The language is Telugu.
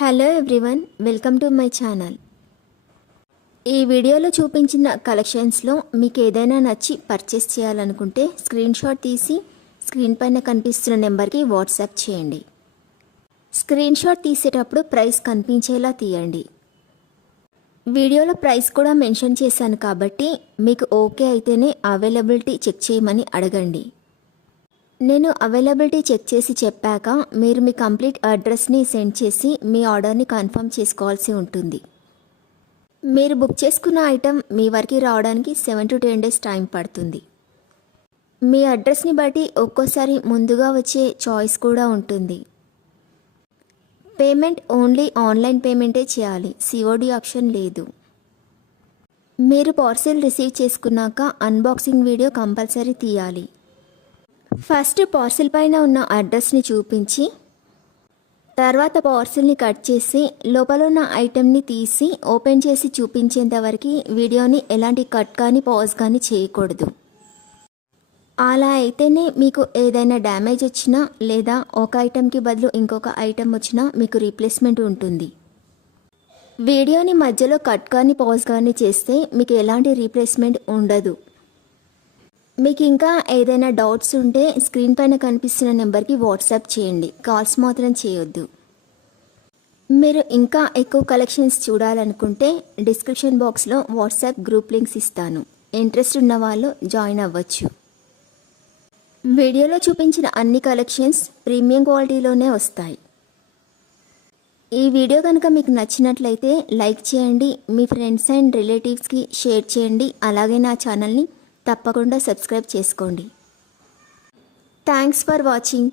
Hello everyone, welcome to my channel. ఈ వీడియోలో చూపించిన కలెక్షన్స్లో మీకు ఏదైనా నచ్చి పర్చేస్ చేయాలనుకుంటే స్క్రీన్ షాట్ తీసి స్క్రీన్ పైన కనిపిస్తున్న నెంబర్కి వాట్సాప్ చేయండి. స్క్రీన్ షాట్ తీసేటప్పుడు ప్రైస్ కనిపించేలా తీయండి. వీడియోలో ప్రైస్ కూడా మెన్షన్ చేశాను కాబట్టి మీకు ఓకే అయితేనే అవైలబిలిటీ చెక్ చేయమని అడగండి. నేను అవైలబిలిటీ చెక్ చేసి చెప్పాక మీరు మీ కంప్లీట్ అడ్రస్ని సెండ్ చేసి మీ ఆర్డర్ని కన్ఫర్మ్ చేసుకోవాల్సి ఉంటుంది. మీరు బుక్ చేసుకున్న ఐటెం మీ వరకు రావడానికి 7 to 10 days టైం పడుతుంది. మీ అడ్రస్ని బట్టి ఒక్కోసారి ముందుగా వచ్చే చాయిస్ కూడా ఉంటుంది. పేమెంట్ ఓన్లీ ఆన్లైన్ పేమెంటే చేయాలి, సిఓడి ఆప్షన్ లేదు. మీరు పార్సిల్ రిసీవ్ చేసుకున్నాక అన్బాక్సింగ్ వీడియో కంపల్సరీ తీయాలి. ఫస్ట్ పార్సిల్ పైన ఉన్న అడ్రస్ని చూపించి తర్వాత పార్సిల్ని కట్ చేసి లోపల ఉన్న ఐటెంని తీసి ఓపెన్ చేసి చూపించేంత వరకు వీడియోని ఎలాంటి కట్ కానీ పాజ్ కానీ చేయకూడదు. అలా అయితేనే మీకు ఏదైనా డ్యామేజ్ వచ్చినా లేదా ఒక ఐటెంకి బదులు ఇంకొక ఐటెం వచ్చినా మీకు రీప్లేస్మెంట్ ఉంటుంది. వీడియోని మధ్యలో కట్ కానీ పాజ్ కానీ చేస్తే మీకు ఎలాంటి రీప్లేస్మెంట్ ఉండదు. మీకు ఇంకా ఏదైనా డౌట్స్ ఉంటే స్క్రీన్ పైన కనిపిస్తున్న నెంబర్కి వాట్సాప్ చేయండి, కాల్స్ మాత్రం చేయొద్దు. మీరు ఇంకా ఎక్కువ కలెక్షన్స్ చూడాలనుకుంటే డిస్క్రిప్షన్ బాక్స్లో వాట్సాప్ గ్రూప్ లింక్స్ ఇస్తాను, ఇంట్రెస్ట్ ఉన్న వాళ్ళు జాయిన్ అవ్వచ్చు. వీడియోలో చూపించిన అన్ని కలెక్షన్స్ ప్రీమియం క్వాలిటీలోనే వస్తాయి. ఈ వీడియో కనుక మీకు నచ్చినట్లయితే లైక్ చేయండి, మీ ఫ్రెండ్స్ అండ్ రిలేటివ్స్కి షేర్ చేయండి. అలాగే నా ఛానల్ని తప్పకుండా సబ్స్క్రైబ్ చేసుకోండి. Thanks for watching.